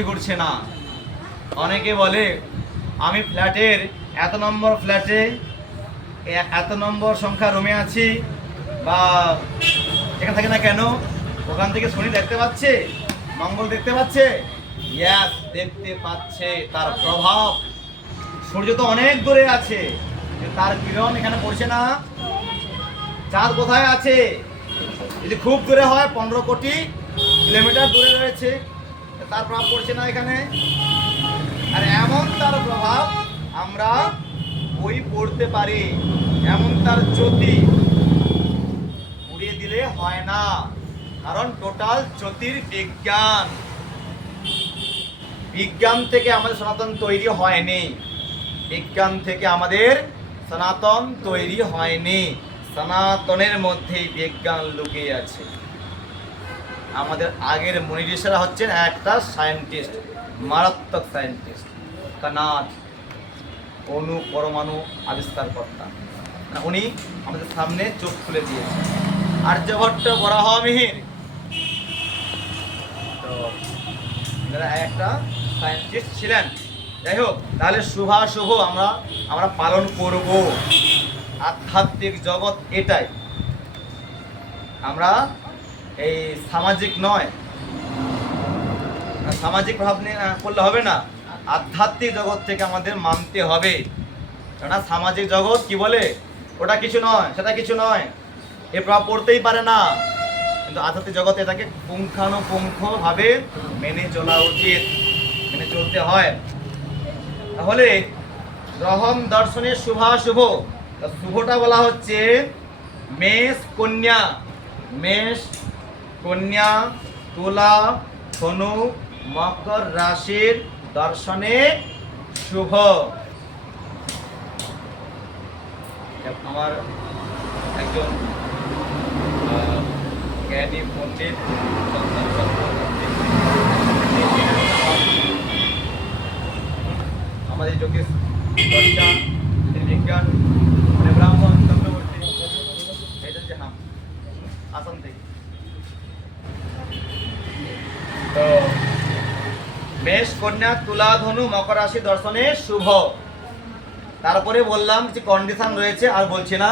করছে না। অনেকে বলে আমি ফ্ল্যাটের এত নম্বর ফ্ল্যাটে এত নম্বর সংখ্যা রুমে আছি, বা এখানে থাকে না কেন, ওখান থেকে শনি দেখতে পাচ্ছে, মঙ্গল দেখতে পাচ্ছে। ইয়াস, দেখতে পাচ্ছে। তার প্রভাব, সূর্য তো অনেক দূরে আছে, তার কিরণ এখানে পড়ছে না। চাঁদ কোথায় আছে? যদি খুব দূরে হয় 15 কোটি কিলোমিটার দূরে রয়েছে, তার প্রভাব পড়ছে না এখানে। আর এমন তার প্রভাব আমরা বই পড়তে পারি, এমন তার জ্যোতি উড়িয়ে দিলে হয় না, কারণ টোটাল জ্যোতির্বিজ্ঞান। বিজ্ঞান থেকে আমাদের সনাতন তৈরি হয়নি, বিজ্ঞান থেকে আমাদের সনাতন তৈরি হয়নি। সনাতনের মধ্যেই বিজ্ঞান লুকিয়ে আছে। আমাদের আগের মুনি ঋষিরা হচ্ছেন একটা সায়েন্টিস্ট, মারাত্মক সায়েন্টিস্ট, কানাড অণু পরমাণু আবিষ্কারকর্তা। উনি আমাদের সামনে চোখ খুলে দিয়েছেন। আর্যভট্ট, বরাহমিহির, তো এনারা একটা সায়েন্টিস্ট ছিলেন। যাই হোক, তাহলে শুভাশুভ আমরা পালন করব। আধ্যাত্মিক জগৎ এটাই। আমরা এই সামাজিক নয়, সামাজিক প্রভাব নিয়ে করলে হবে না, আধ্যাত্মিক জগৎ থেকে আমাদের মানতে হবে। কেননা সামাজিক জগৎ কি বলে, ওটা কিছু নয়, সেটা কিছু নয়, এ প্রভাব পড়তেই পারে না। কিন্তু আধ্যাত্মিক জগতে এটাকে পুঙ্খানুপুঙ্খভাবে মেনে চলা উচিত, মেনে চলতে হয়। তাহলে গ্রহণ দর্শনের শুভাশুভ, শুভটা বলা হচ্ছে মেষ কন্যা, মেষ কন্যা তুলা ধনু মকর রাশির দর্শনে শুভ। আমার একজন জ্ঞানী পণ্ডিত আমাদের জ্যোতিষ চর্চা বিজ্ঞান ব্রাহ্মণ চক্রবর্তী, এটা যে নাম আসাম থেকে। তো মেষ কন্যা তুলা ধনু মকর রাশি দর্শনে শুভ। তারপরে বললাম যে কন্ডিশন রয়েছে, আর বলছি না,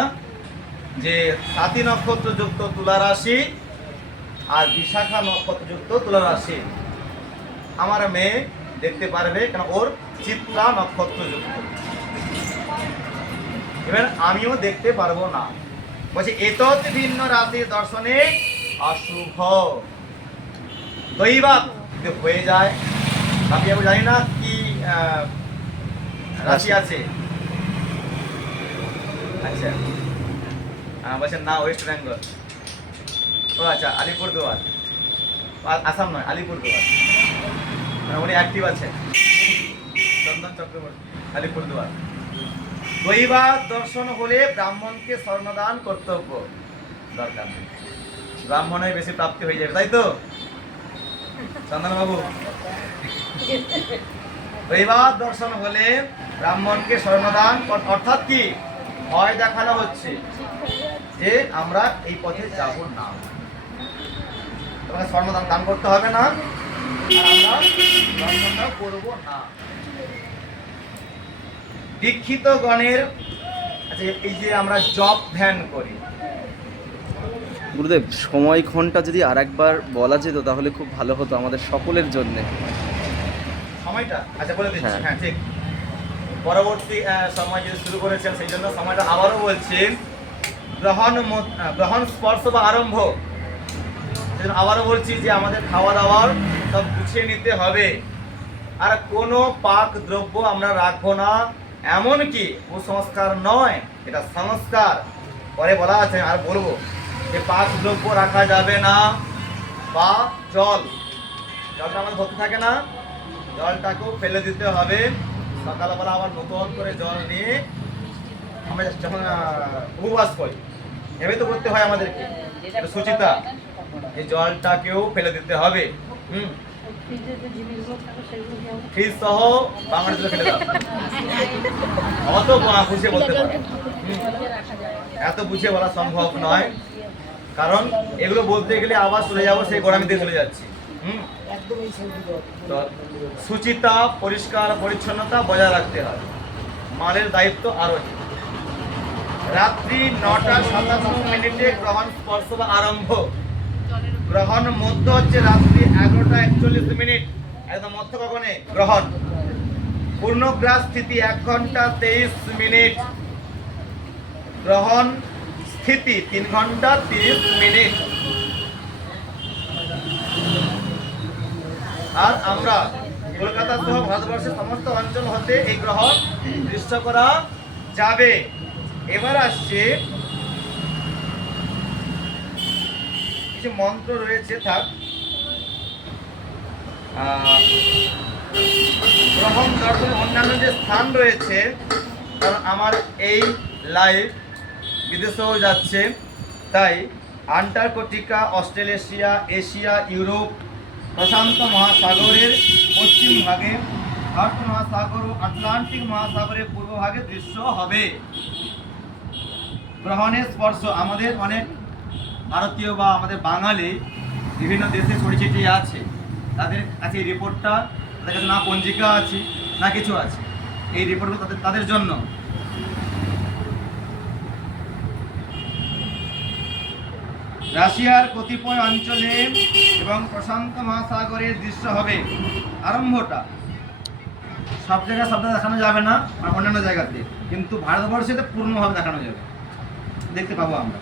যে সাতী নক্ষত্রযুক্ত তুলা রাশি আর বিশাখা নক্ষত্রযুক্ত তুলা রাশি আমার মেয়ে দেখতে পারবে, কারণ ওর চিত্রা নক্ষত্রযুক্ত। এবার আমিও দেখতে পারবো না, বলছি এতৎ ভিন্ন রাশির দর্শনে অশুভ। দৈবাত যদি হয়ে যায়, আমি জানি না কি রাশি আছে। আচ্ছা, বলছেন না ওয়েস্ট বেঙ্গল। ও আচ্ছা, আলিপুরদুয়ার, আসাম নয়, আলিপুরদুয়ার। উনি অ্যাক্টিভ আছেন, চন্দন চক্রবর্তী, আলিপুরদুয়ার। দৈবাত দর্শন হলে ব্রাহ্মণকে স্বর্ণদান কর্তব্য, দরকার নেই, ব্রাহ্মণের বেশি প্রাপ্তি হয়ে যাবে, তাই তো চন্দন বাবু? দৈবাত দর্শন হলে ব্রাহ্মণকে স্বর্ণদান, অর্থাৎ কি ভয় দেখানো হচ্ছে যে আমরা এই পথে যাব না, তোমাকে স্বর্ণদান দান করতে হবে না, আর আমরা দর্শনটাও করব না। দীক্ষিত গণের, আচ্ছা, এই যে আমরা জপ ধ্যান করি, গুরুদেব সময়ক্ষণটা যদি আরেকবার বলা যেত তাহলে খুব ভালো হতো আমাদের সকলের জন্য। সময়টা আচ্ছা বলে দিচ্ছি। হ্যাঁ ঠিক, পরবর্তী সময় যদি শুরু করেছেন সেই জন্য সময়টা আবারও বলছি। গ্রহণ স্পর্শ বা আরম্ভ, সেজন্য আবারও বলছি যে আমাদের খাওয়া দাওয়ার সব গুছিয়ে নিতে হবে, আর কোনো পাক দ্রব্য আমরা রাখবো না। এমনকি কুসংস্কার নয়, এটা সংস্কার। পরে বলা আছে, আর বলবো যে পাক দ্রব্য রাখা যাবে না, বা জলটা আমাদের ধরতে থাকে না, জলটাকেও ফেলে দিতে হবে। সকালবেলা আবার নতুন করে জল নিয়ে আমরা যখন উপবাস করি, এভাবে তো করতে হয় আমাদেরকে, সুচিতা, এই জলটাকেও ফেলে দিতে হবে। ফ্রিজ সহ বাংলাদেশে ফেলে দাও, অত বুঝিয়ে বলতে পারে, এত বুঝিয়ে বলা সম্ভব নয়, কারণ এগুলো বলতে গেলে আবার চলে যাবো সেই গোড়ামিতে চলে যাচ্ছি। তো সুচিতা পরিষ্কার পরিচ্ছন্নতা বজায় রাখতে হয়, মালের দায়িত্ব আরোহী। রাত্রি 9:57 গ্রহণ স্পর্শ বা আরম্ভ। গ্রহণ মধ্য হচ্ছে রাত্রি 11:41, একদম মধ্য গগনে গ্রহণ। পূর্ণগ্রাস স্থিতি 1 ঘন্টা 23 মিনিট। গ্রহণ স্থিতি 3 ঘন্টা 30 মিনিট। আর আমরা কলকাতা সহ ভারতবর্ষের সমস্ত অঞ্চল হতে এই গ্রহণ দৃশ্য করা যাবে। এবার আসছে কিছু মন্ত্র রয়েছে, থাক। গ্রহণ দর্শনের অন্যান্য যে স্থান রয়েছে, কারণ আমার এই লাইভ বিদেশেও যাচ্ছে, তাই আন্টার্কটিকা, অস্ট্রেলেশিয়া, এশিয়া, ইউরোপ, প্রশান্ত মহাসাগরের পশ্চিম ভাগে, ভারত মহাসাগর ও আটলান্টিক মহাসাগরের পূর্ব ভাগে দৃশ্য হবে। গ্রহণের স্পর্শ আমাদের অনেক ভারতীয় বা আমাদের বাঙালি বিভিন্ন দেশে ছড়িয়ে ছিটিয়ে আছে, তাদের কাছে এই রিপোর্টটা, তাদের কাছে না পঞ্জিকা আছে না কিছু আছে, এই রিপোর্টগুলো তাদের জন্য। রাশিয়ার কতিপয় অঞ্চলে এবং প্রশান্ত মহাসাগরের দৃশ্য হবে। আরম্ভটা সব জায়গায় দেখানো যাবে না, আর অন্যান্য জায়গাতে, কিন্তু ভারতবর্ষে এটা পূর্ণভাবে দেখানো যাবে, দেখতে পাবো আমরা।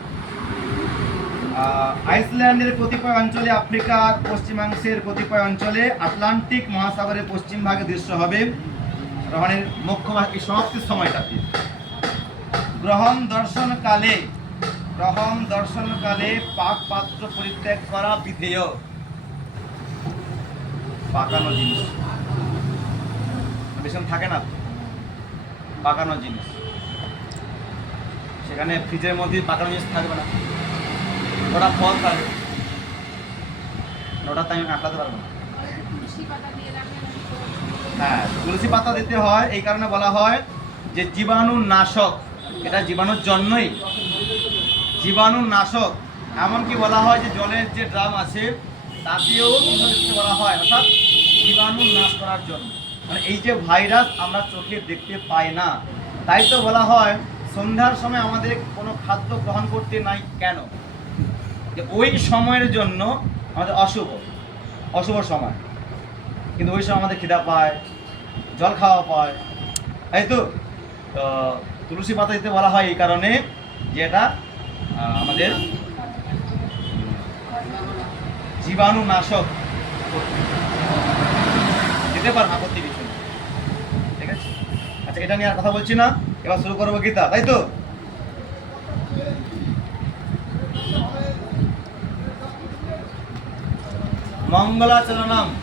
আইসল্যান্ডের কতিপয় অঞ্চলে, আফ্রিকার পশ্চিমাংশের কতিপয় অঞ্চলে, আটলান্টিক মহাসাগরের পশ্চিম ভাগে দৃশ্য হবে গ্রহণের মুখ্য সমাপ্তির সময়টাতে। গ্রহণ দর্শনকালে পাক পাত্র পরিত্যাগ করা বিধেয়। পাকানো জিনিস বেশি থাকে না, পাকানো জিনিস, সেখানে ফ্রিজের মধ্যে পাকানো জিনিস থাকবে না, ওটা ফল থাকবে, ওটা তাই আমি আঁকলাতে পারবো না। হ্যাঁ, তুলসী পাতা দিতে হয়, এই কারণে বলা হয় যে জীবাণু নাশক, এটা জীবাণুর জন্যই জীবাণু নাশক। এমনকি বলা হয় যে জলের যে ড্রাম আছে তাতেও দিতে বলা হয়, অর্থাৎ জীবাণু নাশ করার জন্য। মানে এই যে ভাইরাস আমরা চোখে দেখতে পাই না, তাই তো বলা হয় সন্ধ্যার সময় আমাদের কোনো খাদ্য গ্রহণ করতে নাই কেন, যে ওই সময়ের জন্য আমাদের অশুভ সময়, কিন্তু ওই সময় আমাদের খিদা পায়, জল খাওয়া পায়, তাই তো। তুলসী পাতা দিতে বলা হয় এই কারণে যে এটা আমাদের জীবাণু নাশক, দিতে পারেন, আপত্তি কিছু নেই, ঠিক আছে। আচ্ছা, এটা নিয়ে আর কথা বলছি না, এবার শুরু করবো গীতা, তাই তো। মঙ্গলাচরণম।